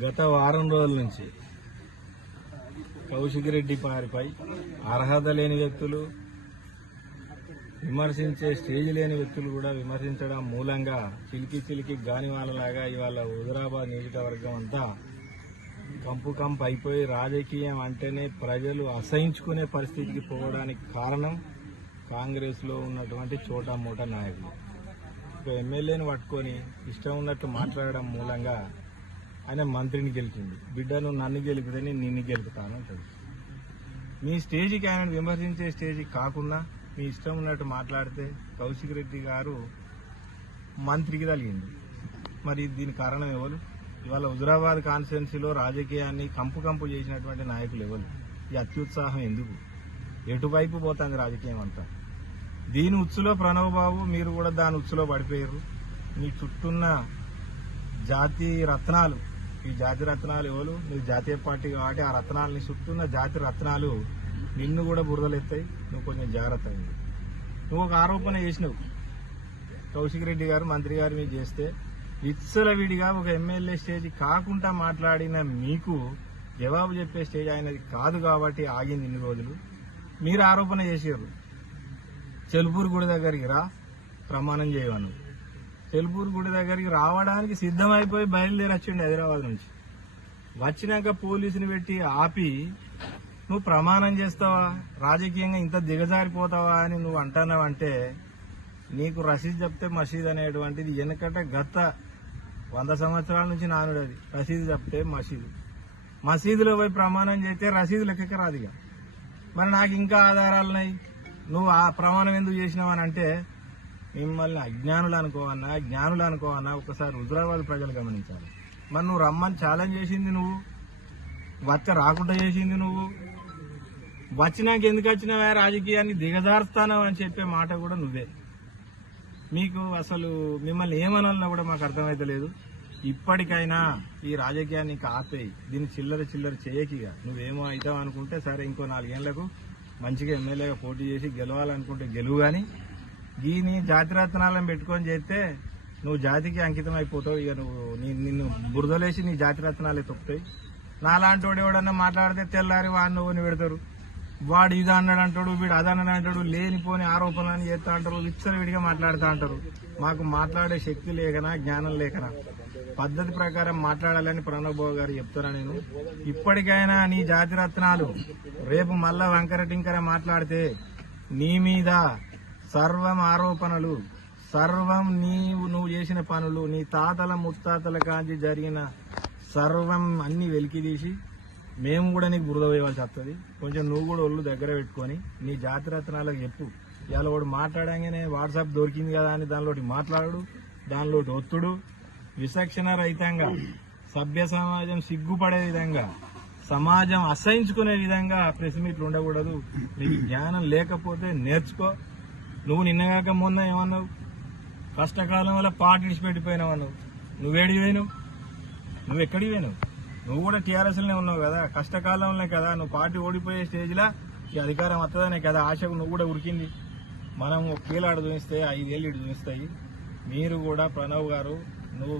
గత వారం రోజుల నుంచి కౌశిక్ రెడ్డి వారిపై అర్హత లేని వ్యక్తులు, విమర్శించే స్టేజ్ లేని వ్యక్తులు కూడా విమర్శించడం మూలంగా చిలికి గానివాలలాగా ఇవాళ హుజురాబాద్ నియోజకవర్గం అంతా కంపు అయిపోయి రాజకీయం అంటేనే ప్రజలు అసహించుకునే పరిస్థితికి పోవడానికి కారణం కాంగ్రెస్ లో ఉన్నటువంటి చోటా మోటా నాయకులు. ఒక ఎమ్మెల్యేని పట్టుకొని ఇష్టం ఉన్నట్టు మాట్లాడడం మూలంగా ఆయన మంత్రిని గెలిచింది. బిడ్డను నన్ను గెలిపితే నిన్ను గెలుపుతాను అంటాడు. మీ స్టేజికి ఆయన విమర్శించే స్టేజి కాకుండా మీ ఇష్టం ఉన్నట్టు మాట్లాడితే కౌశిక్ రెడ్డి గారు మంత్రికి తగిలింది. మరి దీని కారణం ఎవరు? ఇవాళ హుజురాబాద్ కాన్స్టిట్యున్సీలో రాజకీయాన్ని కంపు చేసినటువంటి నాయకులు ఎవరు? ఈ అత్యుత్సాహం ఎందుకు? ఎటువైపు పోతుంది రాజకీయం అంతా? దీని ఉచ్చులో ప్రణవ్ బాబు, మీరు కూడా దాని ఉచ్చులో పడిపోయారు. మీ చుట్టూన్న జాతి రత్నాలు, ఈ జాతి రత్నాలు ఎవరు? నువ్వు జాతీయ పార్టీ కాబట్టి ఆ రత్నాలని చుట్టూన్న జాతి రత్నాలు నిన్ను కూడా బురదలెత్తాయి. నువ్వు కొంచెం జాగ్రత్త అయింది. నువ్వు ఒక ఆరోపణ చేసినావు, కౌశిక్ రెడ్డి గారు మంత్రి గారి మీద చేస్తే విచ్చలవిడిగా ఒక ఎమ్మెల్యే స్టేజ్ కాకుండా మాట్లాడిన మీకు జవాబు చెప్పే స్టేజ్ ఆయనది కాదు కాబట్టి ఆగింది ఇన్ని రోజులు. మీరు ఆరోపణ చేసారు, చెలుపూరు గుడి దగ్గరికి రా ప్రమాణం చేయవను. చెలుపూరు గుడి దగ్గరికి రావడానికి సిద్ధమైపోయి బయలుదేరి వచ్చిండి హైదరాబాద్ నుంచి. వచ్చినాక పోలీసుని పెట్టి ఆపి నువ్వు ప్రమాణం చేస్తావా, రాజకీయంగా ఇంత దిగజారిపోతావా అని నువ్వు అంటున్నావంటే నీకు రసీదు చెప్తే మసీద్ అనేటువంటిది వెనకట గత 100 సంవత్సరాల నుంచి నానుడు. అది రసీదు చెప్తే మసీదులో పోయి ప్రమాణం చేస్తే రసీదు లెక్కకి రాదుగా. మరి నాకు ఇంకా ఆధారాలున్నాయి, నువ్వు ఆ ప్రమాణం ఎందుకు చేసినావని అంటే మిమ్మల్ని అజ్ఞానులు అనుకోవన్నా ఒకసారి హుజురాబాద్ ప్రజలు గమనించాలి. మరి నువ్వు రమ్మని ఛాలెంజ్ చేసింది నువ్వు, వచ్చ రాకుండా చేసింది నువ్వు. వచ్చినాక ఎందుకు వచ్చినావా రాజకీయాన్ని దిగజారుస్తానవు అని చెప్పే మాట కూడా నువ్వే. మీకు అసలు మిమ్మల్ని ఏమనాలన్నా కూడా మాకు అర్థమైతలేదు. ఇప్పటికైనా ఈ రాజకీయాన్ని ఆపేయి, దీన్ని చిల్లర చేయకిగా. నువ్వేమో అవుతావు అనుకుంటే సరే, ఇంకో 4 ఏళ్లకు మంచిగా ఎమ్మెల్యేగా పోటీ చేసి గెలవాలనుకుంటే గెలువు. కానీ దీని జాతిరత్నాలను పెట్టుకొని చేస్తే నువ్వు జాతికి అంకితం అయిపోతావు. ఇక నిన్ను బురదలేసి నీ జాతిరత్నాలే తొక్కుతాయి. నాలాంటి వాడు ఎవడన్నా మాట్లాడితే తెల్లారి వాడిని నువ్వుని పెడతారు. వాడు ఇది అన్నాడు అంటాడు, వీడు అదన్నాడు అంటాడు, లేనిపోని ఆరోపణలు చేస్తా అంటారు, విడిగా మాట్లాడుతూ అంటారు. మాకు మాట్లాడే శక్తి లేకనా, జ్ఞానం లేకనా? పద్ధతి ప్రకారం మాట్లాడాలని ప్రణవ్ బాబు గారు చెప్తారా? నేను ఇప్పటికైనా నీ జాతిరత్నాలు రేపు మళ్ళా వంకర టింకర మాట్లాడితే నీ మీద సర్వం ఆరోపణలు, సర్వం నువ్వు చేసిన పనులు, నీ తాతల ముత్తాతల కాంచి జరిగిన సర్వం అన్ని వెలికి తీసి మేము కూడా నీకు బురద వేయవలసి వస్తుంది. కొంచెం నువ్వు కూడా ఒళ్ళు దగ్గర పెట్టుకొని నీ జాతిరత్నాలకు చెప్పు. ఇవాళ వాడు మాట్లాడంగానే వాట్సాప్ దొరికింది కదా అని దానిలోటి మాట్లాడు, దానిలోటి ఒత్తుడు, విచక్షణ రహితంగా, సభ్య సమాజం సిగ్గుపడే విధంగా, సమాజం అసహించుకునే విధంగా ప్రెస్ మీట్లు ఉండకూడదు. నీకు జ్ఞానం లేకపోతే నేర్చుకో. నువ్వు నిన్నగాక మొన్న ఏమన్నావు, కష్టకాలం వల్ల పార్టీ విడిచిపెట్టిపోయినావన్నావు. నువ్వేడికి పోయినావు? నువ్వు ఎక్కడికి పోయినావు? నువ్వు కూడా టీఆర్ఎస్లోనే ఉన్నావు కదా. కష్టకాలంలో కదా నువ్వు పార్టీ ఓడిపోయే స్టేజ్లో ఈ అధికారం వస్తుందనే కదా ఆశకు నువ్వు కూడా ఉరికింది. మనం 1 ఏళ్ళు ఆడు చూపిస్తే 5 ఏళ్ళు ఇటు చూపిస్తాయి. మీరు కూడా ప్రణవ్ గారు, నువ్వు